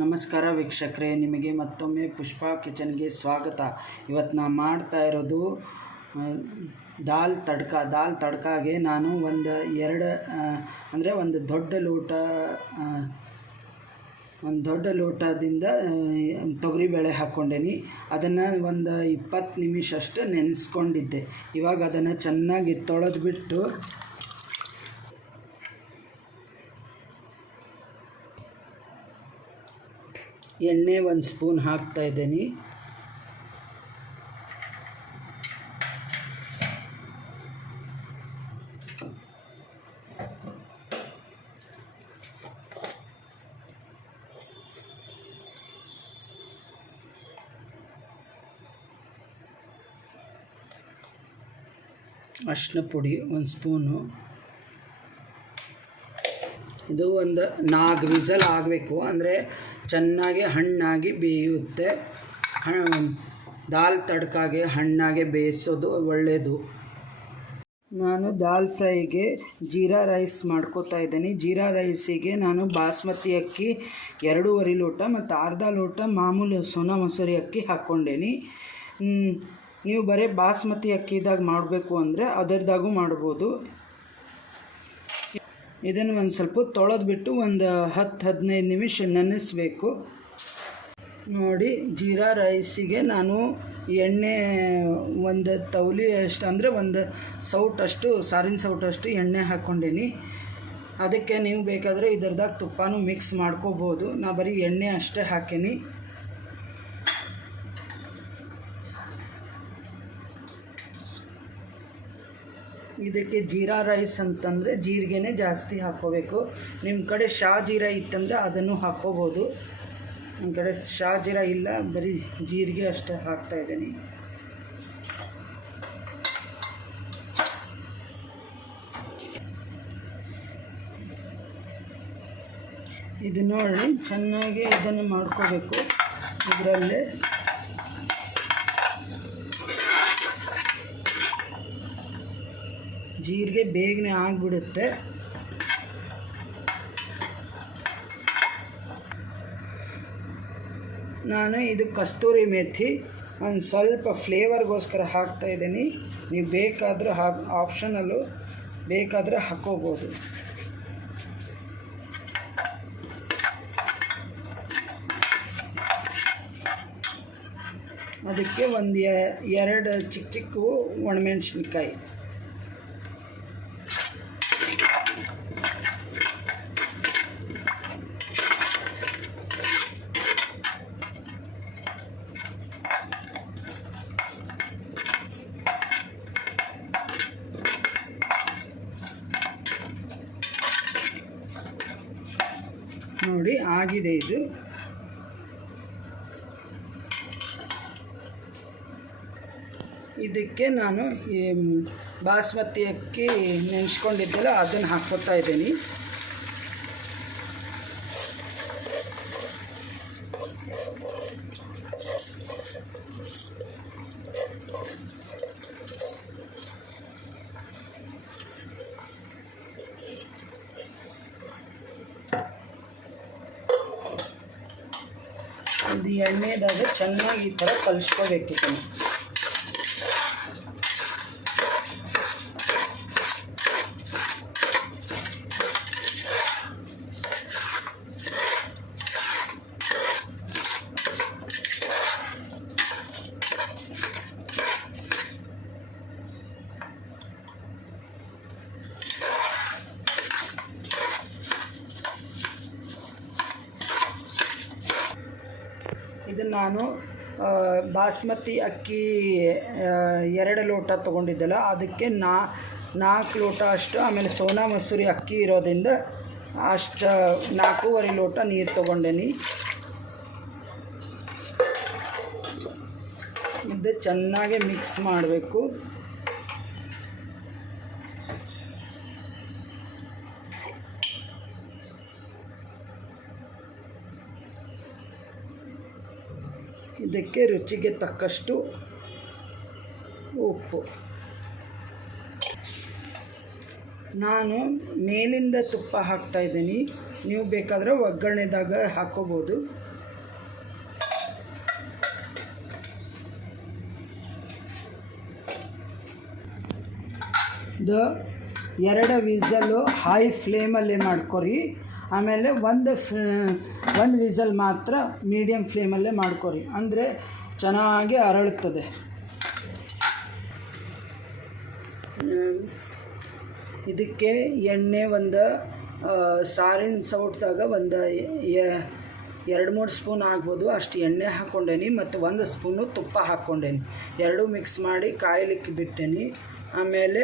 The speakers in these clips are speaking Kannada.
ನಮಸ್ಕಾರ ವೀಕ್ಷಕರೇ, ನಿಮಗೆ ಮತ್ತೊಮ್ಮೆ ಪುಷ್ಪ ಕಿಚನ್ಗೆ ಸ್ವಾಗತ. ಇವತ್ತು ನಾನು ಮಾಡ್ತಾ ಇರೋದು ದಾಲ್ ತಡ್ಕ. ದಾಲ್ ತಡ್ಕಾಗೆ ನಾನು ಒಂದು ಎರಡು ಅಂದರೆ ಒಂದು ದೊಡ್ಡ ಲೋಟ ಒಂದು ದೊಡ್ಡ ಲೋಟದಿಂದ ತೊಗರಿಬೇಳೆ ಹಾಕ್ಕೊಂಡೇನಿ. ಅದನ್ನು ಒಂದು ಇಪ್ಪತ್ತು ನಿಮಿಷ ಅಷ್ಟು ನೆನೆಸ್ಕೊಂಡಿದ್ದೆ. ಇವಾಗ ಅದನ್ನು ಚೆನ್ನಾಗಿ ತೊಳೆದ್ಬಿಟ್ಟು ಎಣ್ಣೆ ಒಂದು ಸ್ಪೂನ್ ಹಾಕ್ತಾ ಇದ್ದೀನಿ. ಅರಿಶಿನ ಪುಡಿ ಒಂದು ಸ್ಪೂನು. ಇದು ಒಂದು ನಾಲ್ಕು ವಿಸಲ್ ಆಗಬೇಕು. ಅಂದರೆ ಚೆನ್ನಾಗಿ ಹಣ್ಣಾಗಿ ಬೇಯುತ್ತೆ. ದಾಲ್ ತಡ್ಕಾಗೆ ಹಣ್ಣಾಗೆ ಬೇಯಿಸೋದು ಒಳ್ಳೆಯದು ನಾನು ದಾಲ್ ಫ್ರೈಗೆ ಜೀರಾ ರೈಸ್ ಮಾಡ್ಕೋತಾ ಇದ್ದೀನಿ. ಜೀರಾ ರೈಸಿಗೆ ನಾನು ಬಾಸ್ಮತಿ ಅಕ್ಕಿ, ಎರಡೂವರೆ ಲೋಟ ಮತ್ತು ಅರ್ಧ ಲೋಟ ಮಾಮೂಲು ಸೋನಾ ಮಸೂರಿ ಅಕ್ಕಿ ಹಾಕ್ಕೊಂಡೇನಿ. ನೀವು ಬರೀ ಬಾಸ್ಮತಿ ಅಕ್ಕಿದಾಗ ಮಾಡಬೇಕು ಅಂದರೆ ಅದರದಾಗೂ ಮಾಡ್ಬೋದು. ಇದನ್ನು ಒಂದು ಸ್ವಲ್ಪ ತೊಳೆದು ಬಿಟ್ಟು ಒಂದು ಹತ್ತು, ಹದಿನೈದು ನಿಮಿಷ ನೆನೆಸಬೇಕು. ನೋಡಿ, ಜೀರಾ ರೈಸಿಗೆ ನಾನು ಎಣ್ಣೆ ಒಂದು ತೌಲಿ ಅಷ್ಟು, ಅಂದರೆ ಒಂದು ಸೌಟಷ್ಟು ಸಾರಿನ ಸೌಟಷ್ಟು ಎಣ್ಣೆ ಹಾಕ್ಕೊಂಡೀನಿ. ಅದಕ್ಕೆ ನೀವು ಬೇಕಾದರೆ ಇದರದಾಗ ತುಪ್ಪನೂ ಮಿಕ್ಸ್ ಮಾಡ್ಕೋಬೋದು. ನಾ ಬರೀ ಎಣ್ಣೆ ಅಷ್ಟೇ ಹಾಕೀನಿ. ಇದಕ್ಕೆ ಜೀರಾ ರೈಸ್ ಅಂತಂದರೆ ಜೀರಿಗೆನೇ ಜಾಸ್ತಿ ಹಾಕ್ಕೋಬೇಕು. ನಿಮ್ಮ ಕಡೆ ಶಾ ಜೀರಾ ಇತ್ತಂದರೆ ಅದನ್ನು ಹಾಕ್ಕೋಬೋದು. ನಿಮ್ಮ ಕಡೆ ಶಾ ಜೀರಾ ಇಲ್ಲ, ಬರೀ ಜೀರಿಗೆ ಅಷ್ಟೇ ಹಾಕ್ತಾ ಇದ್ದೀನಿ. ಇದು ನೋಡಿ, ಚೆನ್ನಾಗಿ ಇದನ್ನು ಮಾಡ್ಕೋಬೇಕು. ಇದರಲ್ಲೇ ಜೀರಿಗೆ ಬೇಗನೆ ಆಗಿಬಿಡುತ್ತೆ. ನಾನು ಇದು ಕಸ್ತೂರಿ ಮೇಥಿ, ಒಂದು ಸ್ವಲ್ಪ ಫ್ಲೇವರ್ಗೋಸ್ಕರ ಹಾಕ್ತಾ ಇದ್ದೀನಿ. ನೀವು ಬೇಕಾದರೂ ಹಾ, ಆಪ್ಷನಲ್ಲು ಬೇಕಾದರೆ ಹಾಕೋಬೋದು. ಅದಕ್ಕೆ ಒಂದು ಎರಡು ಚಿಕ್ಕ ಚಿಕ್ಕ ಒಣಮೆಣ್ಸಿನ್ಕಾಯಿ. ನೋಡಿ ಆಗಿದೆ ಇದು. ಇದಕ್ಕೆ ನಾನು ಬಾಸ್ಮತಿ ಅಕ್ಕಿ ನೆನೆಸ್ಕೊಂಡಿದ್ದೆಲ್ಲ ಅದನ್ನು ಹಾಕ್ಕೊತಾ ಇದ್ದೀನಿ. ಎಣ್ಣೆದಾಗ ಚೆನ್ನಾಗಿ ಈ ಥರ ಕಲಿಸ್ಕೋಬೇಕು ನಾನು ಬಾಸ್ಮತಿ ಅಕ್ಕಿ ಎರಡು ಲೋಟ ತೊಗೊಂಡಿದ್ದಲ್ಲ, ಅದಕ್ಕೆ ನಾ, ನಾಲ್ಕು ಲೋಟ ಅಷ್ಟು, ಆಮೇಲೆ ಸೋನಾ ಮಸೂರಿ ಅಕ್ಕಿ ಇರೋದ್ರಿಂದ ಅಷ್ಟು ನಾಲ್ಕೂವರೆ ಲೋಟ ನೀರು ತೊಗೊಂಡೇನಿ ಮುಂದೆ ಚೆನ್ನಾಗಿ ಮಿಕ್ಸ್ ಮಾಡಬೇಕು. ಇದಕ್ಕೆ ರುಚಿಗೆ ತಕ್ಕಷ್ಟು ಉಪ್ಪು. ನಾನು ಮೇಲಿಂದ ತುಪ್ಪ ಹಾಕ್ತಾ ಇದ್ದೀನಿ. ನೀವು ಬೇಕಾದರೆ ಒಗ್ಗರಣೆದಾಗ ಹಾಕೋಬೋದು. ದ ಎರಡು ವಿಸಲು ಹೈ ಫ್ಲೇಮಲ್ಲಿ ಮಾಡ್ಕೊರಿ. ಆಮೇಲೆ ಒಂದು ಒಂದು ವಿಸಲ್ ಮಾತ್ರ ಮೀಡಿಯಮ್ ಫ್ಲೇಮಲ್ಲೇ ಮಾಡ್ಕೊರಿ. ಅಂದರೆ ಚೆನ್ನಾಗಿ ಅರಳುತ್ತದೆ. ಇದಕ್ಕೆ ಎಣ್ಣೆ ಒಂದು ಸಾರಿನ ಸೌಟ್ದಾಗ ಒಂದು ಎರಡು ಮೂರು ಸ್ಪೂನ್ ಆಗ್ಬೋದು. ಅಷ್ಟು ಎಣ್ಣೆ ಹಾಕ್ಕೊಂಡೇನಿ ಮತ್ತು ಒಂದು ಸ್ಪೂನು ತುಪ್ಪ ಹಾಕ್ಕೊಂಡೇನಿ ಎರಡೂ ಮಿಕ್ಸ್ ಮಾಡಿ ಕಾಯಲಿಕ್ಕೆ ಬಿಟ್ಟೇನಿ ಆಮೇಲೆ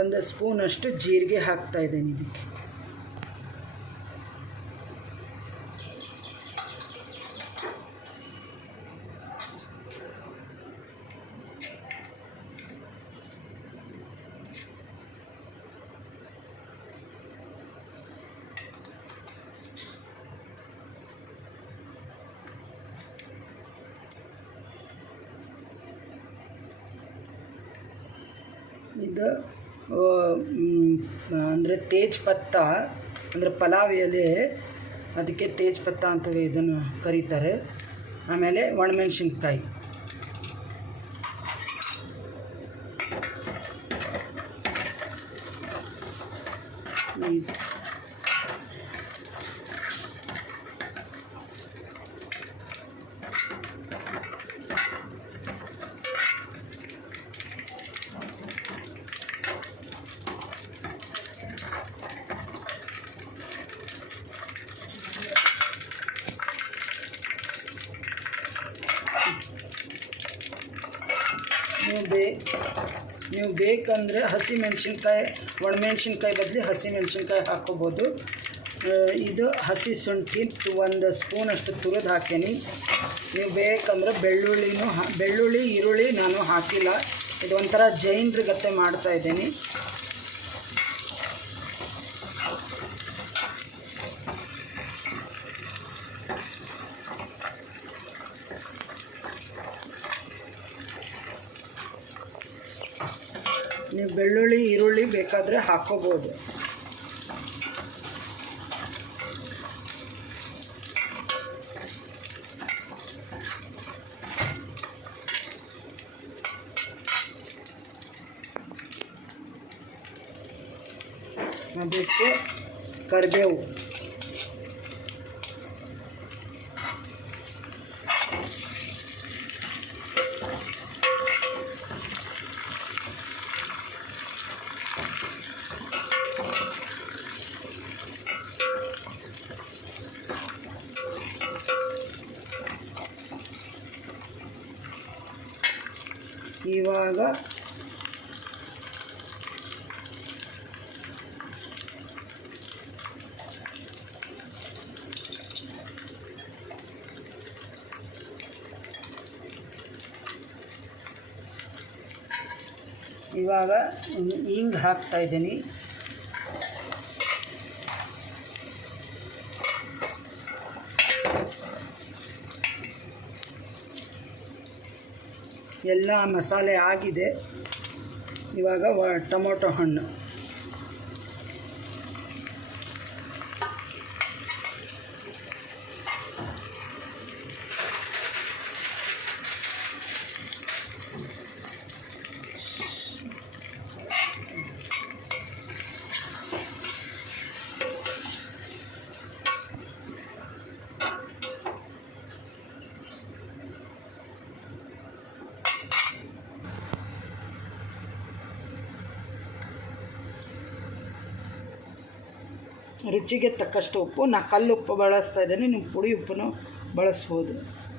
ಒಂದು ಸ್ಪೂನಷ್ಟು ಜೀರಿಗೆ ಹಾಕ್ತಾಯಿದ್ದೇನೆ ಇದಕ್ಕೆ. ಇದು ಅಂದರೆ ತೇಜ್ ಪತ್ತ, ಅಂದರೆ ಪಲಾವ್ ಎಲೆ ಅದಕ್ಕೆ ತೇಜ್ ಪತ್ತ ಅಂತ ಇದನ್ನು ಕರೀತಾರೆ. ಆಮೇಲೆ ಒಣಮೆಣ್ಸಿನ್ಕಾಯಿ. ನೀವು ಬೇ ನೀವು ಬೇಕಂದರೆ ಹಸಿ ಮೆಣಸಿನ್ಕಾಯಿ, ಒಣಮೆಣ್ಸಿನ್ಕಾಯಿ ಬದಲು ಹಸಿ ಮೆಣಸಿನ್ಕಾಯಿ ಹಾಕ್ಕೋಬೋದು. ಇದು ಹಸಿ ಶುಂಠಿ ಒಂದು ಸ್ಪೂನಷ್ಟು ತುರಿದು ಹಾಕೀನಿ. ನೀವು ಬೇಕಂದ್ರೆ ಬೆಳ್ಳುಳ್ಳಿನೂ ಬೆಳ್ಳುಳ್ಳಿ, ಈರುಳ್ಳಿ ನಾನು ಹಾಕಿಲ್ಲ. ಇದು ಒಂಥರ ಜೈನ್ರ ಗತೆ ಮಾಡ್ತಾ ಬೆಳ್ಳುಳ್ಳಿ ಈರುಳ್ಳಿ ಬೇಕಾದರೆ ಹಾಕ್ಕೋಬೋದು ಅದಕ್ಕೆ ಕರಿಬೇವು. ಇವಾಗ ಇವಾಗ ಹಿಂಗೆ ಹಾಕ್ತಾ ಎಲ್ಲ ಮಸಾಲೆ ಆಗಿದೆ. ಇವಾಗ ವ ಟೊಮೊಟೊ ಹಣ್ಣು. ರುಚಿಗೆ ತಕ್ಕಷ್ಟು ಉಪ್ಪು. ನಾ ಕಲ್ಲು ಉಪ್ಪು ಬಳಸ್ತಾ ಇದ್ದೀನಿ. ನೀವು ಪುಡಿ ಉಪ್ಪನ್ನು ಬಳಸ್ಬೋದು.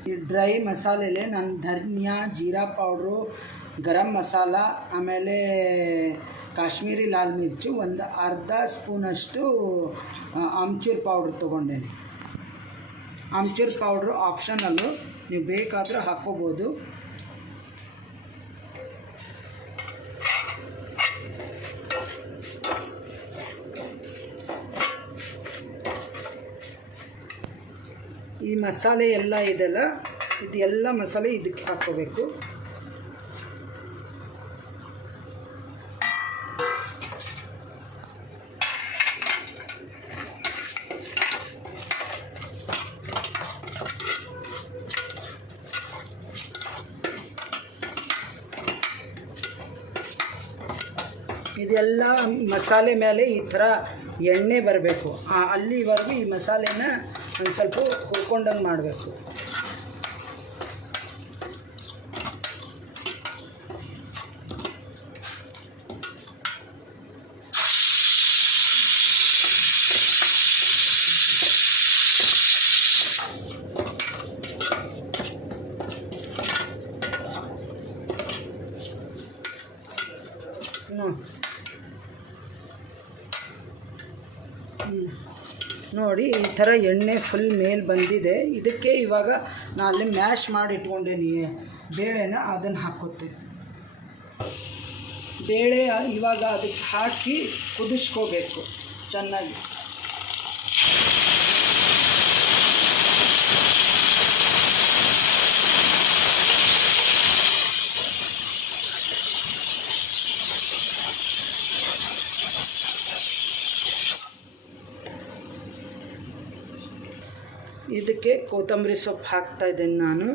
ಈ ಡ್ರೈ ಮಸಾಲೆಲೆ ನಾನು ಧನ್ಯಾ, ಜೀರಾ ಪೌಡ್ರು, ಗರಂ ಮಸಾಲ, ಆಮೇಲೆ ಕಾಶ್ಮೀರಿ ಲಾಲ್ ಮಿರ್ಚು, ಒಂದು ಅರ್ಧ ಸ್ಪೂನಷ್ಟು ಆಮ್ಚೂರ್ ಪೌಡ್ರ್ ತೊಗೊಂಡೇನೆ. ಆಮ್ಚೂರ್ ಪೌಡ್ರು ಆಪ್ಷನಲ್ಲು ನೀವು ಬೇಕಾದರೂ ಹಾಕ್ಕೋಬೋದು. ಈ ಮಸಾಲೆ ಎಲ್ಲ ಇದೆಲ್ಲ ಇದೆಲ್ಲ ಮಸಾಲೆ ಇದಕ್ಕೆ ಹಾಕ್ಕೋಬೇಕು. ಇದೆಲ್ಲ ಮಸಾಲೆ ಮೇಲೆ ಈ ಥರ ಎಣ್ಣೆ ಬರಬೇಕು. ಅಲ್ಲಿವರೆಗೂ ಈ ಮಸಾಲೆನ ಒಂದು ಸ್ವಲ್ಪ ಹುರ್ಕೊಂಡಂಗೆ ಮಾಡಬೇಕು ನೋಡಿ ಹ್ಮ್. ನೋಡಿ ಈ ಥರ ಎಣ್ಣೆ ಫುಲ್ ಮೇಲೆ ಬಂದಿದೆ. ಇದಕ್ಕೆ ಇವಾಗ ನಾನು ಅಲ್ಲಿ ಮ್ಯಾಶ್ ಮಾಡಿ ಇಟ್ಕೊಂಡೇನಿ ಬೇಳೆನ, ಅದನ್ನು ಹಾಕೋತೀನಿ ಬೇಳೆ ಇವಾಗ ಅದಕ್ಕೆ ಹಾಕಿ ಕುದಿಸ್ಕೋಬೇಕು. ಚೆನ್ನಾಗಿ. ಇದಕ್ಕೆ ಕೊತ್ತಂಬರಿ ಸೊಪ್ಪು ಹಾಕ್ತಾ ಇದ್ದೇನೆ ನಾನು.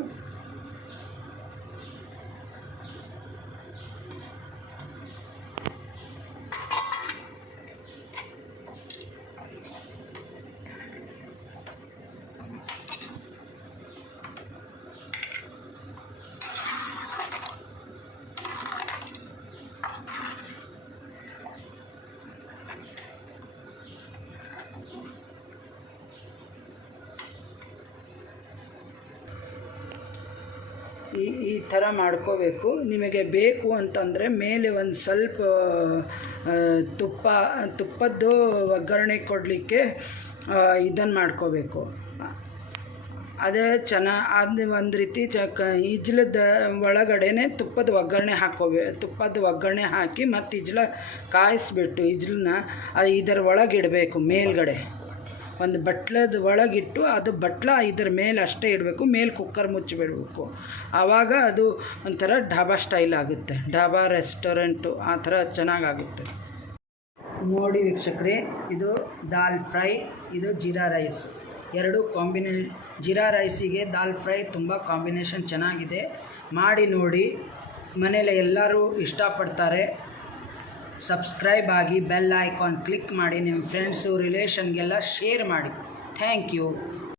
ಈ ಥರ ಮಾಡ್ಕೋಬೇಕು. ನಿಮಗೆ ಬೇಕು ಅಂತಂದರೆ ಮೇಲೆ ಒಂದು ಸ್ವಲ್ಪ ತುಪ್ಪ, ತುಪ್ಪದ್ದು ಒಗ್ಗರಣೆ ಕೊಡಲಿಕ್ಕೆ ಇದನ್ನು ಮಾಡ್ಕೋಬೇಕು. ಅದೇ ಚೆನ್ನ ಅದು ಒಂದು ರೀತಿ ಚ, ಕ ಇಜ್ಲದ ಒಳಗಡೆನೆ ತುಪ್ಪದ ಒಗ್ಗರಣೆ ಹಾಕೋಬೇ, ತುಪ್ಪದ ಒಗ್ಗರಣೆ ಹಾಕಿ ಮತ್ತು ಇಜ್ಲ ಕಾಯಿಸ್ಬಿಟ್ಟು ಇಜ್ಲನ್ನ ಇದರ ಒಳಗಿಡಬೇಕು ಮೇಲ್ಗಡೆ. ಒಂದು ಬಟ್ಲದ ಒಳಗಿಟ್ಟು ಅದು ಬಟ್ಲ ಇದರ ಮೇಲೆ ಅಷ್ಟೇ ಇಡಬೇಕು, ಮೇಲೆ ಕುಕ್ಕರ್ ಮುಚ್ಚಿಬಿಡಬೇಕು. ಆವಾಗ ಅದು ಒಂಥರ ಢಾಬಾ ಸ್ಟೈಲ್ ಆಗುತ್ತೆ. ಢಾಬಾ ರೆಸ್ಟೋರೆಂಟು ಆ ಥರ ಚೆನ್ನಾಗಾಗುತ್ತೆ. ನೋಡಿ ವೀಕ್ಷಕರೇ, ಇದು ದಾಲ್ ಫ್ರೈ, ಇದು ಜೀರಾ ರೈಸ್. ಎರಡು ಕಾಂಬಿನೇ, ಜೀರಾ ರೈಸಿಗೆ ದಾಲ್ ಫ್ರೈ ತುಂಬ ಕಾಂಬಿನೇಷನ್ ಚೆನ್ನಾಗಿದೆ. ಮಾಡಿ ನೋಡಿ, ಮನೇಲಿ ಎಲ್ಲರೂ ಇಷ್ಟಪಡ್ತಾರೆ. ಸಬ್ಸ್ಕ್ರೈಬ್ ಆಗಿ ಬೆಲ್ ಐಕಾನ್ ಕ್ಲಿಕ್ ಮಾಡಿ ನಿಮ್ಮ ಫ್ರೆಂಡ್ಸು ರಿಲೇಷನ್ಗೆಲ್ಲ ಶೇರ್ ಮಾಡಿ. Thank you